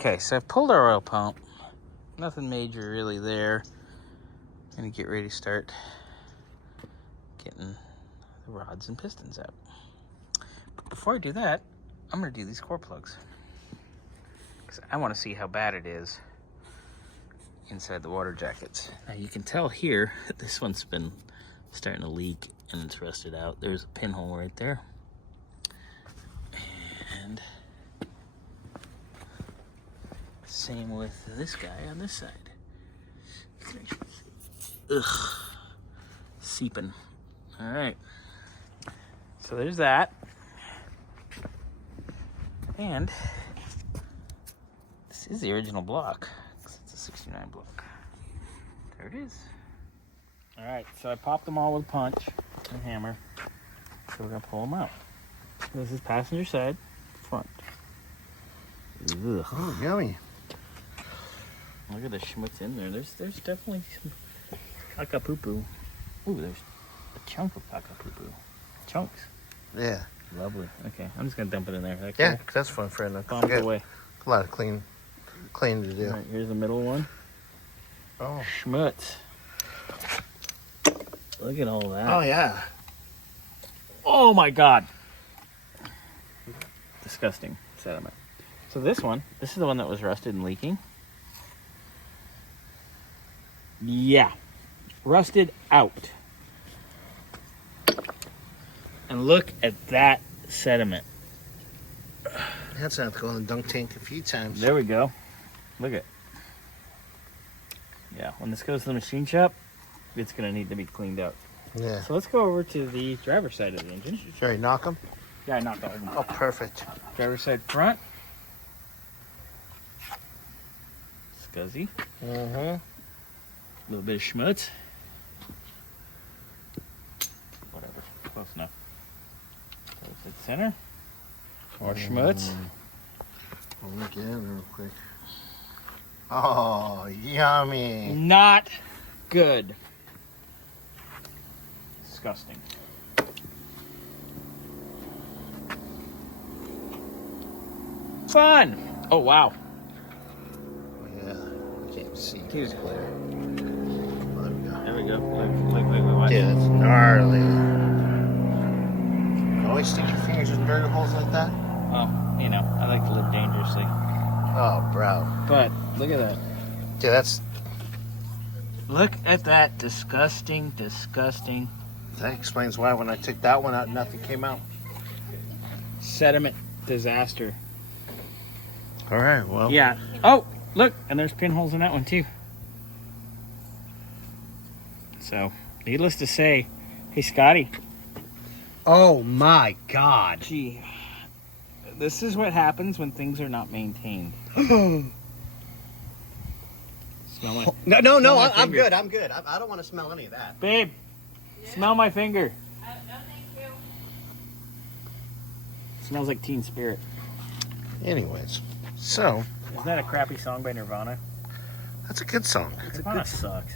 Okay, so I've pulled our oil pump. Nothing major really there. Gonna get ready to start getting the rods and pistons out. But before I do that, I'm gonna do these core plugs, because I want to see how bad it is inside the water jackets. Now you can tell here, this one's been starting to leak and it's rusted out. There's a pinhole right there. And same with this guy on this side. Ugh, seeping. All right, so there's that. And this is the original block, because it's a 69 block. There it is. All right, so I popped them all with a punch and a hammer. So we're gonna pull them out. This is passenger side, front. Ugh. Oh, yummy. Look at the schmutz in there. There's definitely some caca poo poo. Ooh, there's a chunk of caca poo poo. Chunks. Yeah. Lovely. Okay, I'm just gonna dump it in there. That Yeah, cool? that's fun for enough. Bomb it away. A lot of clean to do. All right, here's the middle one. Oh. Schmutz. Look at all that. Oh, yeah. Oh my God. Disgusting sediment. So this is the one that was rusted and leaking. Yeah. Rusted out. And look at that sediment. That's gonna have to go in the dunk tank a few times. There we go. Look at. Yeah, when this goes to the machine shop, it's gonna need to be cleaned out. Yeah. So let's go over to the driver's side of the engine. Should I knock them? Yeah, I knocked all of them. Oh, perfect. Driver's side front. Scuzzy. Mm-hmm. A little bit of schmutz. Whatever. Close enough. Go to the center. More schmutz. I'll look at it real quick. Oh, yummy. Not good. Disgusting. Fun. Oh, wow. Yeah. I can't see. Here's clear. Oh, there we go. There we go. Look. Watch. Dude, that's gnarly. Always stick your fingers in dirty holes like that? Well, you know, I like to live dangerously. Oh, bro. But look at that. Dude, that's... Look at that disgusting. That explains why when I took that one out, nothing came out. Sediment disaster. All right, well. Yeah. Oh, look, and there's pinholes in that one too. So, needless to say, hey Scotty. Oh my God. Gee, this is what happens when things are not maintained. Smell my No, Smell my I'm finger. good. I'm good. I don't want to smell any of that. Babe, smell my finger. No, thank you. Smells like Teen Spirit. Anyways, so Isn't that a crappy song by Nirvana? that's a good song. Nirvana sucks.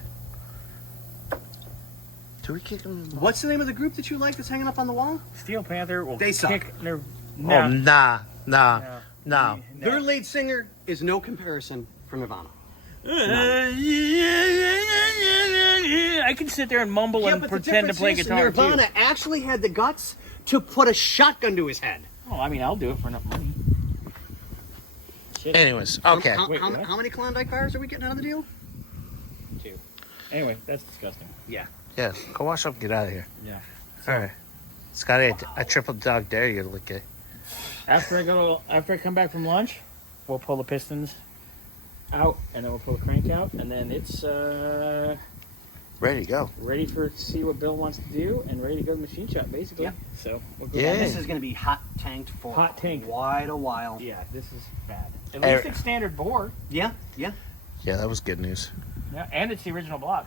Do we kick him? What's the name of the group that you like that's hanging up on the wall? Steel Panther will They suck. kick Nir- Oh, nah. No. Their lead singer is no comparison for Nirvana. I can sit there and mumble and but the pretend to difference play is guitar Nirvana too. actually had the guts to put a shotgun to his head. Oh, I mean, I'll do it for enough money. Shit. Anyways, okay. How, Wait, how, what? how many Klondike cars are we getting out of the deal? Two. Anyway, that's disgusting. Yeah. Yeah, go wash up and get out of here. Yeah. All right. Scotty, I triple dog dare you to lick it. After I come back from lunch, we'll pull the pistons out, and then we'll pull the crank out, and then it's Ready to go. ready to see what Bill wants to do, and ready to go to the machine shop, basically. Yeah. So we'll go Yeah. down This there. is going to be hot tanked for Hot tank. quite a while. Yeah, this is bad. At Hey. least it's standard bore. Yeah. Yeah, that was good news. Yeah, and it's the original block.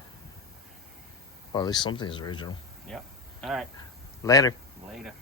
Well, at least something's original. Yep. All right. Later. Later.